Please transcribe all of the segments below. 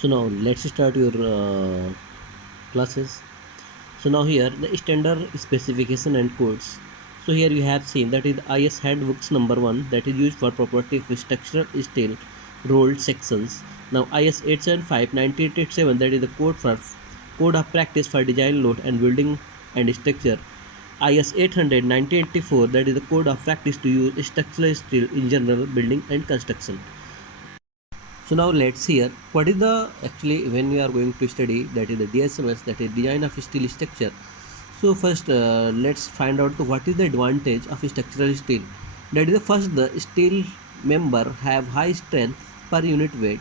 So now let's start your classes. So now here the standard specification and codes. So here you have seen that is IS handbooks number 1 that is used for property of structural steel rolled sections. Now IS 875-9887 that is the code of practice for design load and building and structure. IS 800 1984 that is the code of practice to use structural steel in general building and construction. So now let's hear what is the actually when we are going to study that is the DSMS, that is design of steel structure. So first let's find out what is the advantage of structural steel. That is the first, the steel member have high strength per unit weight.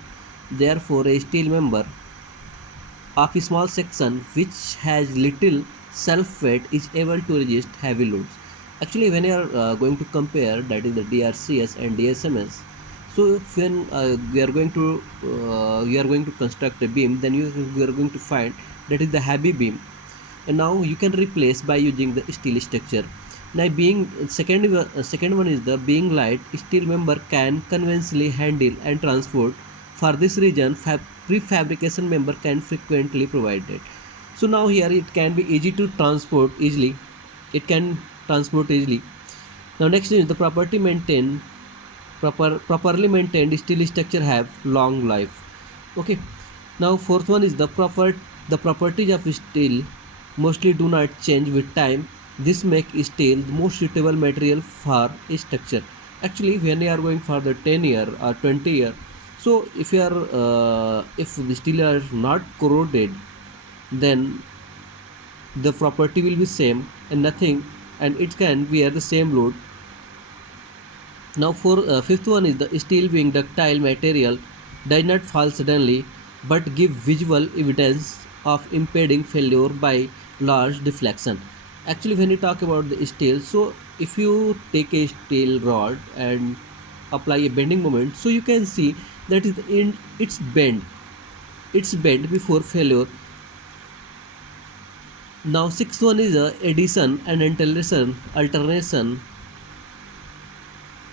Therefore a steel member of a small section which has little self weight is able to resist heavy loads. Actually when you are going to compare that is the DRCS and DSMS, so when you are going to construct a beam, then you are going to find that is the heavy beam, and now you can replace by using the steel structure. Now being second one is the being light, steel member can conventionally handle and transport. For this reason prefabrication member can frequently provided. So now here it can be easy to transport easily, it can transport easily. Now next is the properly maintained steel structure have long life. Okay. Now fourth one is the properties of steel mostly do not change with time. This make steel the most suitable material for a structure. Actually when you are going for the 10-year or 20-year, so if the steel are not corroded, then the property will be same and nothing, and it can bear the same load. Now for fifth one is the steel being ductile material does not fall suddenly but give visual evidence of impending failure by large deflection. Actually when you talk about the steel, so if you take a steel rod and apply a bending moment, so you can see that is in it's bent before failure. Now sixth one is addition and alternation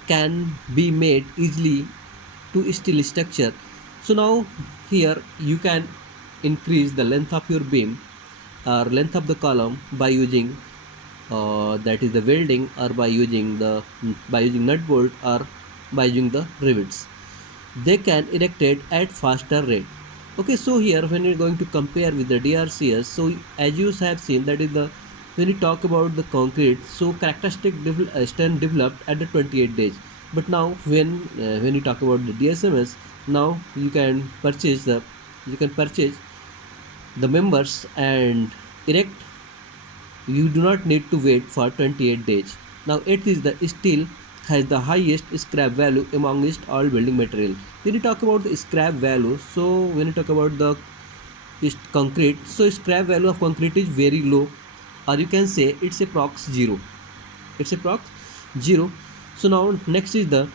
can be made easily to steel structure. So now here you can increase the length of your beam or length of the column by using that is the welding, or by using nut bolt, or by using the rivets. They can erect it at faster rate. Okay, so here when you're going to compare with the DRCS, so as you have seen that is the when you talk about the concrete, so characteristic strength developed at the 28 days. But now when you talk about the DSMS, now you can purchase the members and erect. You do not need to wait for 28 days. Now it is the steel has the highest scrap value amongst all building material. When you talk about the scrap value, so when you talk about the concrete, so scrap value of concrete is very low, or you can say it's approx zero. It's approx zero. So now next is the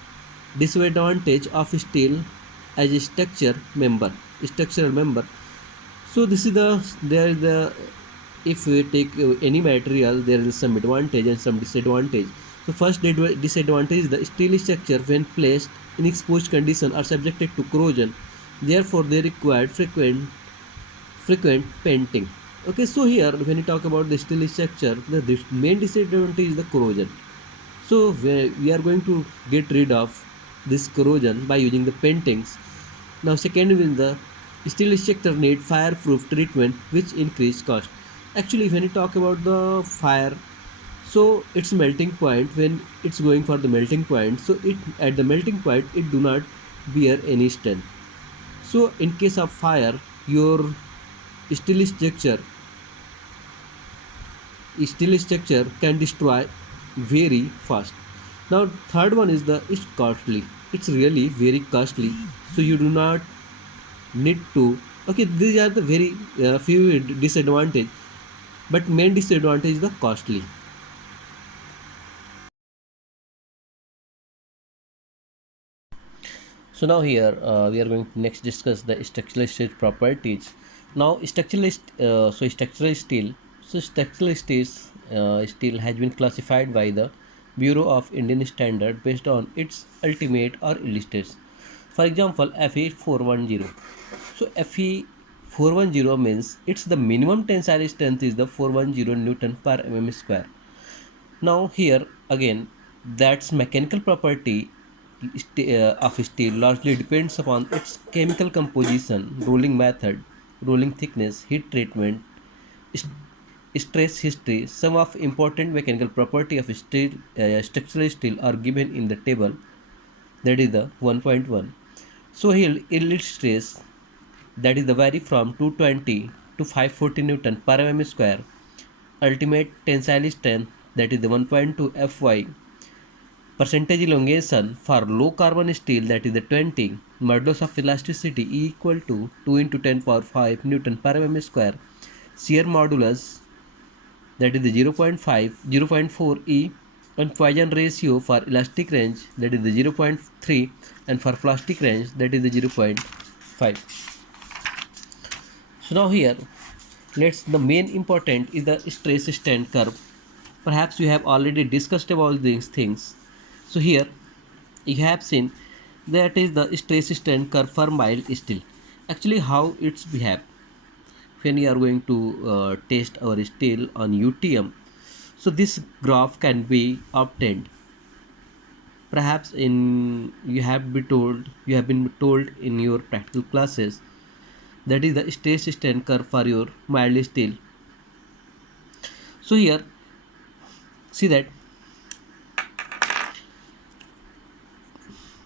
disadvantage of steel as a structural member. So this is there is the if we take any material, there is some advantage and some disadvantage. So first disadvantage is the steel structure when placed in exposed condition are subjected to corrosion. Therefore they require frequent painting. Okay, so here when you talk about the steel structure, the main disadvantage is the corrosion. So we are going to get rid of this corrosion by using the paintings. Now second is the steel structure need fireproof treatment which increase cost. Actually when you talk about the fire, so its melting point, when it's going for the melting point, so it at the melting point it do not bear any strength. So in case of fire, your steel structure steel structure can destroy very fast. Now third one is the it's costly. It's really very costly. So you do not need to. Okay, these are the very few disadvantage, but main disadvantage is the costly. So now here we are going to next discuss the structural steel properties. Now structural steel. So steel has been classified by the Bureau of Indian Standard based on its ultimate or illustrates. For example, FE 410. So Fe 410 means it's the minimum tensile strength is the 410 Newton per mm square. Now here again, that's mechanical property of steel largely depends upon its chemical composition, rolling method, rolling thickness, heat treatment, stress history. Some of important mechanical property of steel, structural steel are given in the table. That is the 1.1. So here yield stress, that is the vary from 220 to 540 Newton per mm square. Ultimate tensile strength, that is the 1.2 Fy. Percentage elongation for low carbon steel, that is the 20. Modulus of elasticity E equal to 2 into 10 power 5 Newton per mm square. Shear modulus, that is the 0.5, 0.4 E, and Poisson ratio for elastic range, that is the 0.3, and for plastic range, that is the 0.5. So now here, let's the main important is the stress strain curve. Perhaps you have already discussed about these things. So here you have seen that is the stress strain curve for mild steel. Actually, how it's behave when you are going to test our steel on UTM. So this graph can be obtained. Perhaps in you have been told in your practical classes, that is the stress strain curve for your mild steel. So here see that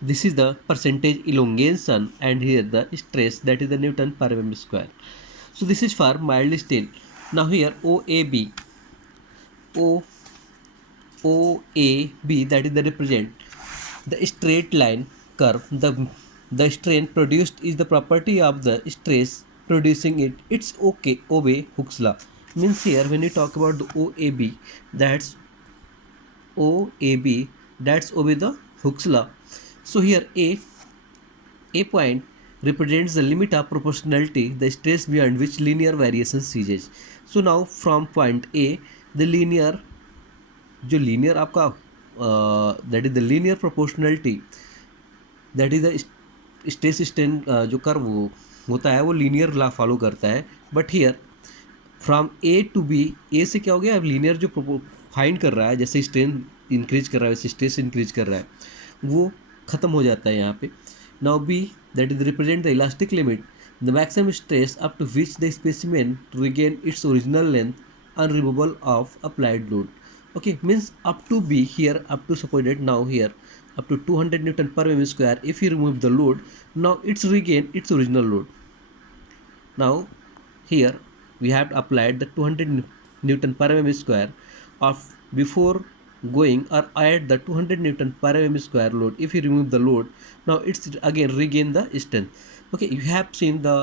this is the percentage elongation, and here the stress, that is the Newton per mm square. So this is for mild steel. Now here OAB, O OAB, that is the represent the straight line curve. The strain produced is the property of the stress producing it. It's okay. Obey Hooke's law. Means here when you talk about the OAB, that's OAB, that's obey the Hooke's law. So here A point represents the limit of proportionality, the stress beyond which linear variation ceases. So now from point A, the linear जो linear आपका that is the linear proportionality, that is the stress strain जो curve होता है वो linear law follow करता है. But here from A to B, A से क्या हो गया, अब लीनियर जो फाइंड कर रहा है, जैसे स्ट्रेन इंक्रीज कर रहा है वैसे स्ट्रेस इंक्रीज कर रहा है, वो ख़त्म हो जाता है यहाँ पे. Now B, that is represent the elastic limit, the maximum stress up to which the specimen regain its original length on removal of applied load. Okay, means up to B here, up to supported, now here up to 200 Newton per mm square. If you remove the load, now it's regain its original load. Now here we have applied the 200 Newton per mm square of before going, or add the 200 Newton per mm square load. If you remove the load, now it's again regain the strength. Okay, you have seen the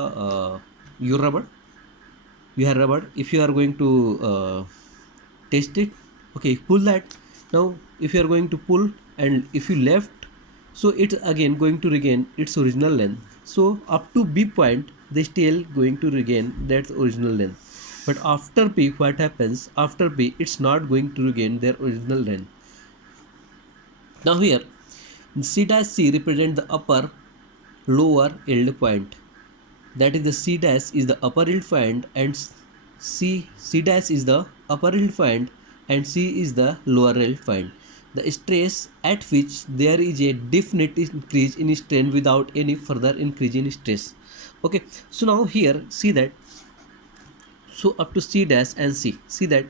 your rubber, you have rubber. If you are going to test it, okay, pull that. Now if you are going to pull and if you left, so it's again going to regain its original length. So up to B point they still going to regain that original length, but after B what happens, after B it's not going to regain their original length. Now here C dash C represent the upper lower yield point, that is the C dash is the upper yield point, and C dash is the upper yield point, and C is the lower yield point. The stress at which there is a definite increase in strain without any further increase in stress. Okay, so now here see that, so up to C dash and C, see that,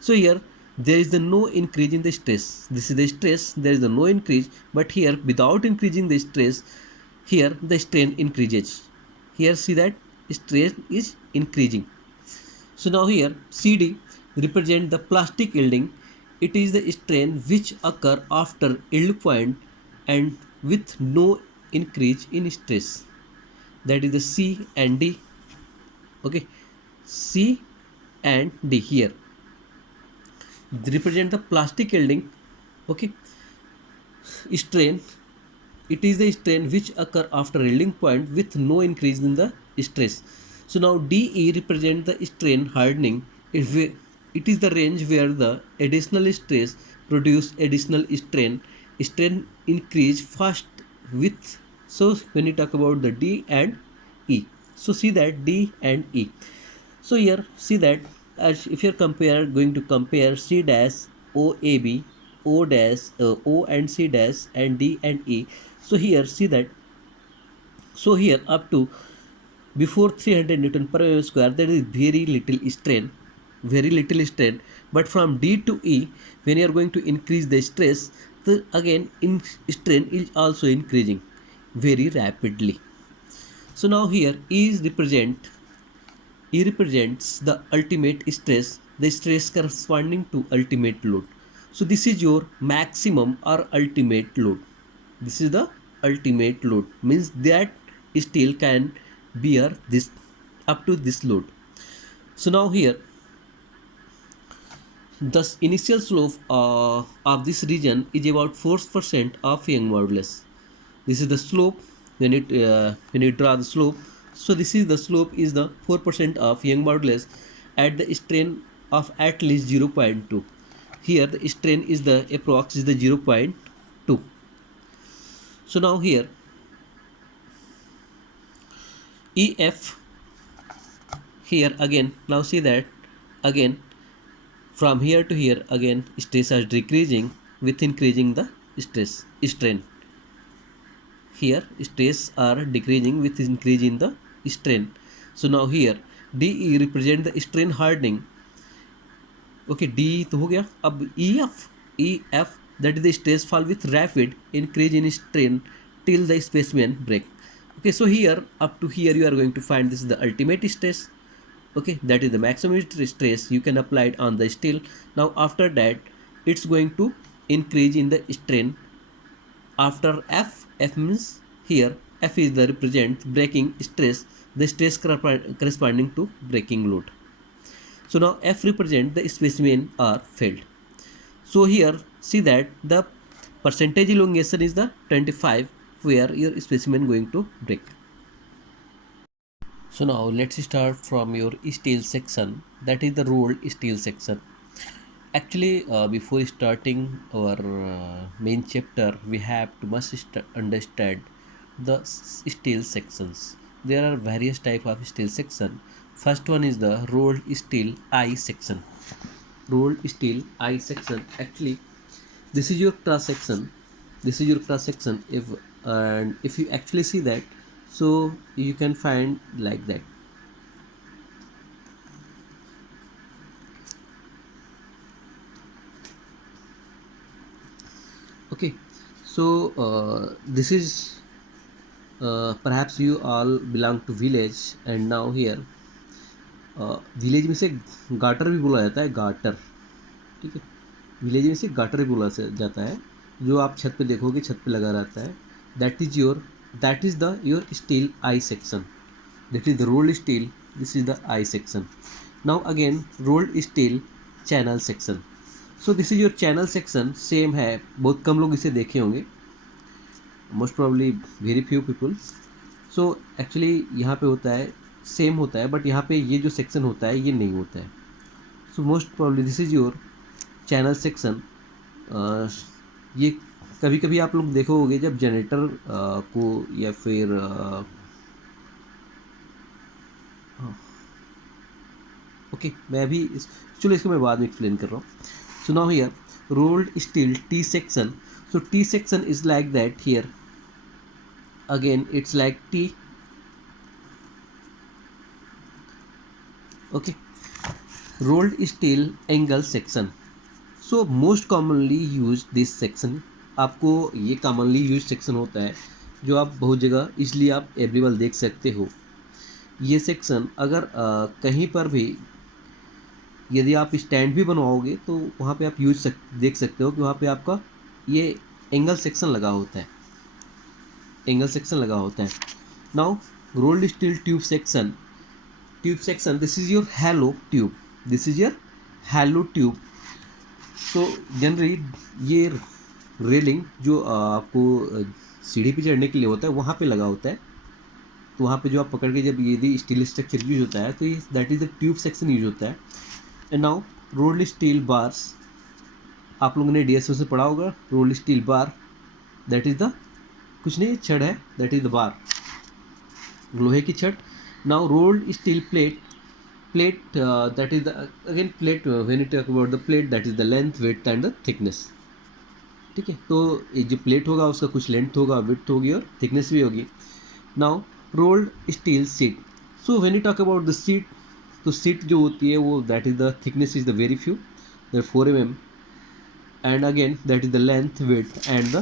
so here there is the no increase in the stress. This is the stress, there is the no increase, but here without increasing the stress, here the strain increases. Here see that strain is increasing. So now here CD represent the plastic yielding. It is the strain which occur after yield point and with no increase in stress. That is the C and D. Okay, C and D here represent the plastic yielding. Okay, strain, it is the strain which occur after yielding point with no increase in the stress. So now DE represent the strain hardening. It is the range where the additional stress produce additional strain increase fast with. So when you talk about the D and E, So see that D and E. So here see that as if you're going to compare C dash O A B, O dash O and C dash and D and E. So here see that, so here up to before 300 Newton per mm square, there is very little strain. But from D to E, when you are going to increase the stress, the again in strain is also increasing very rapidly. So now here E represents the ultimate stress, the stress corresponding to ultimate load. So this is your maximum or ultimate load. This is the ultimate load, means that steel can bear this up to this load. So now here the initial slope of this region is about 4% of Young modulus. This is the slope when you draw the slope. So this is the slope is the 4% of Young modulus at the strain of at least 0.2. Here the strain is the approx is the 0.2. So now here EF, here again now see that again from here to here again stress is decreasing with increasing the strain. Here stress are decreasing with increase in the strain. So now here DE represent the strain hardening. Okay, D तो हो गया. अब EF that is the stress fall with rapid increase in strain till the specimen break. Okay, so here up to here you are going to find this is the ultimate stress. Okay, that is the maximum stress you can apply it on the steel. Now after that it's going to increase in the strain. After F means here F is the represent breaking stress, the stress corresponding to breaking load. So now F represent the specimen are failed. So here see that the percentage elongation is the 25 where your specimen going to break. So now let's start from your steel section, that is the rolled steel section. Actually before starting our main chapter we have to must understand the steel sections. There are various type of steel section. First one is the rolled steel I section. Rolled steel I section, actually this is your cross section. If you actually see that, so you can find like that. Okay, so this is perhaps you all belong to village and now here village में से गाटर भी बोला जाता है, गाटर. ठीक है, village में से गाटर भी बोला जाता है, जो आप छत पे देखोगे छत पे लगा रहता है. That is the your steel I section. That is the rolled steel. This is the I section. Now again rolled steel channel section. So this is your channel section. Same है, बहुत कम लोग इसे देखे होंगे, most probably very few people. So actually यहाँ पे होता है सेम होता है, बट यहाँ पे ये जो सेक्शन होता है ये नहीं होता है. So most probably this is your channel section. ये कभी कभी आप लोग देखोगे जब जनरेटर को या फिर ओके मैं अभी चलो इसको मैं बाद में एक्सप्लेन कर रहा हूँ. So now here rolled steel tea section. So T section is like that. Here again it's like T. Okay, rolled steel angle section. So most commonly used this section. आपको ये commonly used section होता है जो आप बहुत जगह इसलिए आप अवेलेबल देख सकते हो. ये सेक्शन अगर कहीं पर भी यदि आप स्टैंड भी बनवाओगे तो वहाँ पे आप देख सकते हो कि वहाँ पे आपका ये एंगल सेक्शन लगा होता है. Now rolled steel tube section. This is your hollow tube. So generally ये रेलिंग जो आपको सीढ़ी पे चढ़ने के लिए होता है वहाँ पे लगा होता है. तो वहाँ पे जो आप पकड़ के जब यदि स्टील स्ट्रक्चर यूज होता है तो ये that is the tube section use होता है. And now rolled steel bars. आप लोगों ने DSO से पढ़ा होगा. Rolled steel bar that is the कुछ नहीं छड़ है, दैट इज द बार, लोहे की छड़. Now rolled steel plate that is the again plate when you talk about the plate, that is the length, width and the thickness. ठीक है, तो ये जो प्लेट होगा उसका कुछ लेंथ होगा, विड्थ होगी और थिकनेस भी होगी. Now rolled steel seat. So when you talk about the seat, तो सीट जो होती है वो that is the thickness is the very few, that 4 mm, and again that is the length, width and the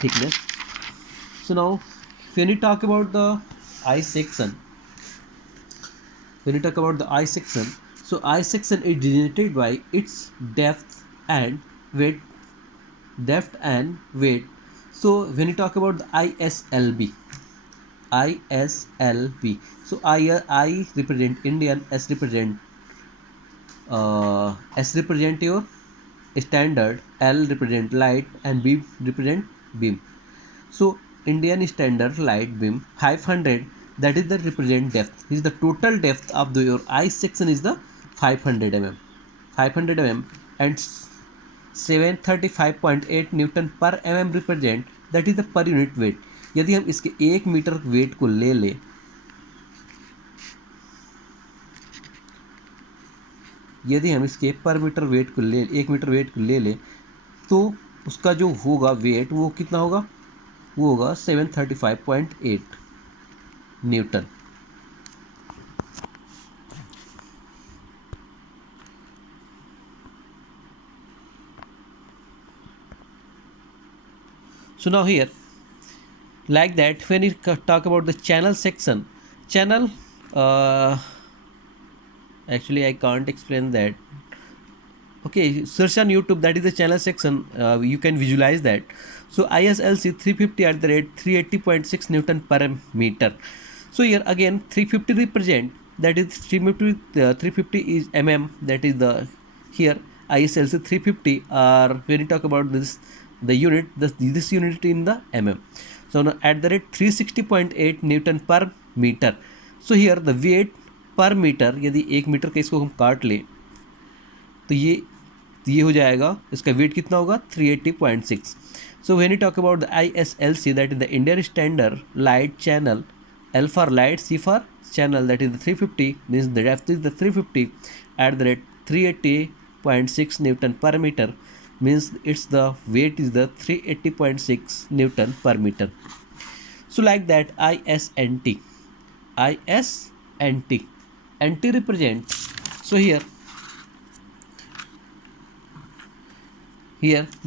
thickness. So now when you talk about the I section, when you talk about the I section, so I section is denoted by its depth and weight, depth and weight. So when you talk about the ISLB, ISLB, so I represent Indian, S represent your standard, L represent light and B represent beam. So Indian standard light beam 500, that is the represent depth, is the total depth of your I section is the 500 mm, 500 mm, and 735.8 Newton पर mm represent, that is the per unit weight. यदि हम इसके 1 metre wait को ले लें, यदि हम इसके पर मीटर वेट को ले 1 मीटर वेट को ले लें, तो उसका जो होगा वेट वो कितना होगा, वो होगा 735.8 Newton. So now here, like that, when you talk about the channel section, channel, actually I can't explain that. Okay, search on YouTube, that is the channel section, you can visualize that. So ISLC 350 at the rate 380.6 Newton per meter. So here again 350 represent, that is 350 is mm, that is the here ISLC 350, or when you talk about this, the unit, this unit in the mm. So now at the rate 360.8 Newton per meter. So here the weight पर metre, यदि 1 metre का इसको हम काट लें तो ये हो जाएगा, इसका वेट कितना होगा 380.6. So when you talk about the ISLC, that is the Indian standard light channel, L for light, C for channel, that is the 350, means the depth is the 350 at the rate 380.6 Newton पर metre, means it's the weight is the 380.6 Newton per meter. So like that ISNT, NT represent, so here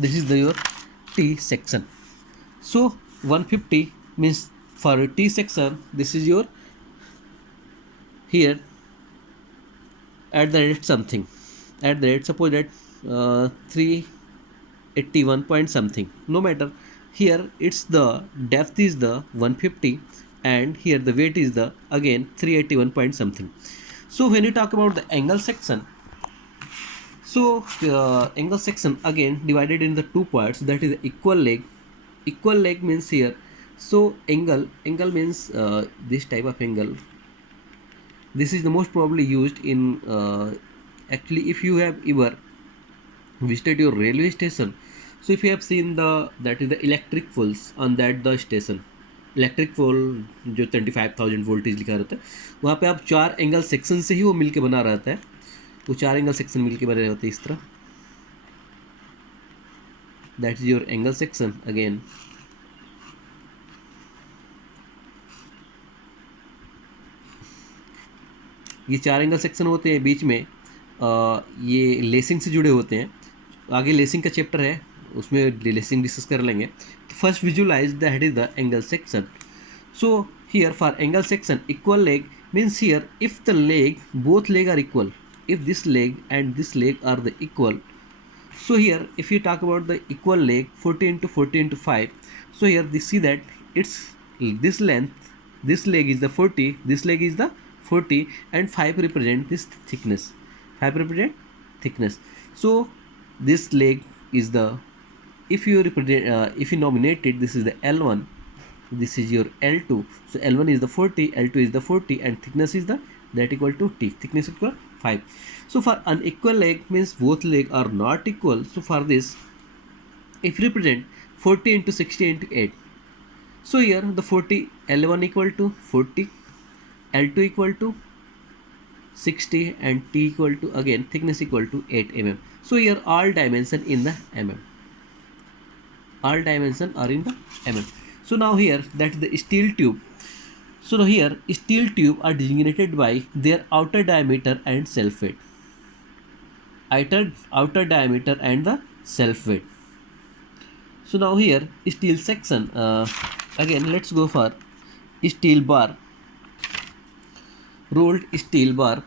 this is the your T section. So 150 means for T section, this is your here at the rate something, at the rate suppose that 381 point something, no matter, here it's the depth is the 150 and here the weight is the again 381 point something. So when you talk about the angle section, so angle section again divided in the two parts, that is equal leg. Equal leg means here, so angle means this type of angle, this is the most probably used in actually if you have ever visited your railway station, so if you have seen the, that is the electric poles on that the station, electric pole जो 25,000 voltage लिखा रहता है, वहाँ पे आप 4 angle section से ही वो मिलके बना रहता है, वो 4 एंगल सेक्शन मिलके बने रहते हैं इस तरह, that is your angle section. Again ये 4 एंगल सेक्शन होते हैं, बीच में ये लेसिंग से जुड़े होते हैं. आगे लेसिंग का चैप्टर है, उसमें लेसिंग डिस्कस कर लेंगे. First visualize that is the angle section. So here for angle section, equal leg means here if the leg, both leg are equal, if this leg and this leg are the equal, so here if you talk about the equal leg 40 into 40 into 5, so here they see that it's this length, this leg is the 40, this leg is the 40 and 5 represent this thickness, 5 represent thickness. So this leg is the, if you represent if you nominate it, this is the L1, this is your L2, so L1 is the 40, L2 is the 40 and thickness is the that equal to T, thickness equal 5. So for unequal leg means both leg are not equal, so for this if you represent 40 into 60 into 8, so here the 40 L1 equal to 40 L2 equal to 60 and T equal to again thickness equal to 8 mm. So here all dimension in the mm. All dimension are in the mm. So now here that is the steel tube. So now here steel tube are designated by their outer diameter and self weight. Outer diameter and the self weight. So now here steel section. Again let's go for steel bar. Rolled steel bar.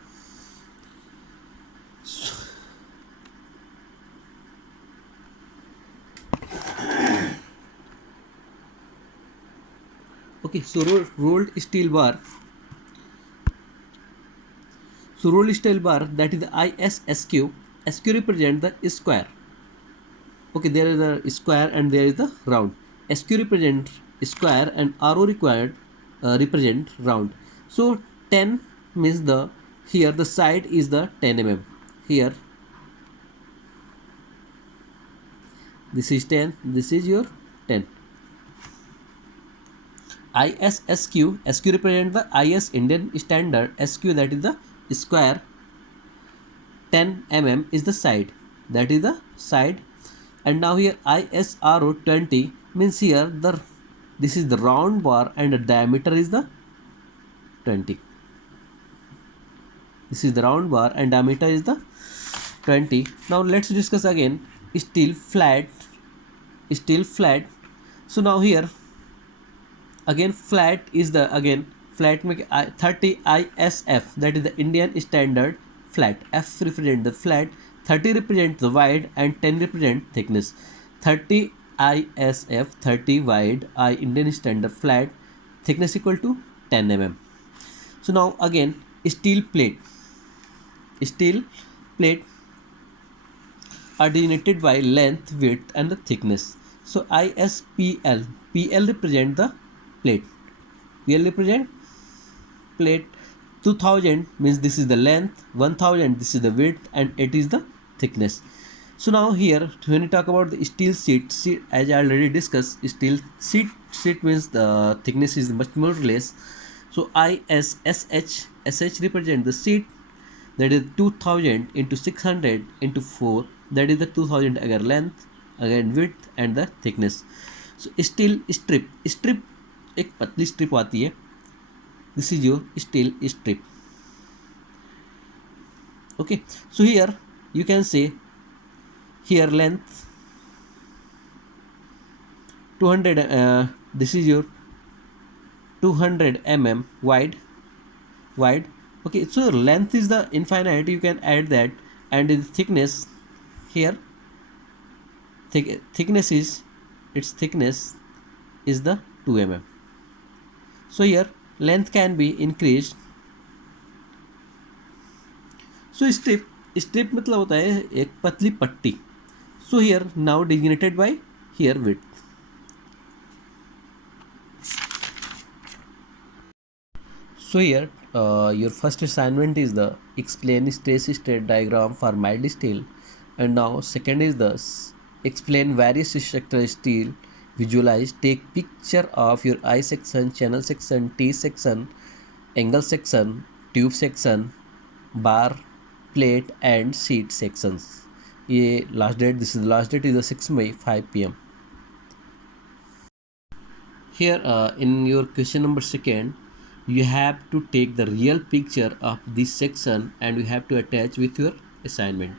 Okay, so rolled steel bar. So rolled steel bar, that is the ISSQ. SQ represent the square. Okay, there is a square and there is the round. SQ represent square and RO required represent round. So 10 means the here the side is the 10 mm. Here this is 10. This is your 10. ISSQ. SQ represent the IS Indian Standard SQ, that is the square. 10 mm is the side, that is the side. And now here ISRO 20 means here this is the round bar and the diameter is the 20. This is the round bar and diameter is the 20. Now let's discuss again steel flat. So now here again flat is the flat 30 ISF, that is the Indian Standard flat. F represent the flat, 30 represent the wide and 10 represent thickness. 30 ISF, 30 wide, I Indian Standard flat, thickness equal to 10 mm. So now again steel plate are denoted by length, width and the thickness. So ISPL, PL represent the plate, PL represent plate. 2000 means this is the length, 1000 this is the width and it is the thickness. So now here when we talk about the steel sheet, as I already discussed, steel sheet means the thickness is much more less. So SH represent the sheet, that is 2000 into 600 into 4, that is the 2000 again length, again width and the thickness. So steel strip एक पतली strip आती है. This is your steel strip. Okay, so here you can say here length 200, this is your 200 mm wide. Okay, so length is the infinite, you can add that, and the thickness here thickness is the 2 mm. So here length can be increased. So strip मतलब होता है एक पतली पट्टी. So here now designated by here width. So here your first assignment is the explain stress state diagram for mild steel, and now second is the explain various structural steel. Visualize, take picture of your I section, channel section, T section, angle section, tube section, bar, plate and sheet sections. ये last date, this is the last date is the 6 May 5 PM. Here in your question number second, you have to take the real picture of this section and you have to attach with your assignment.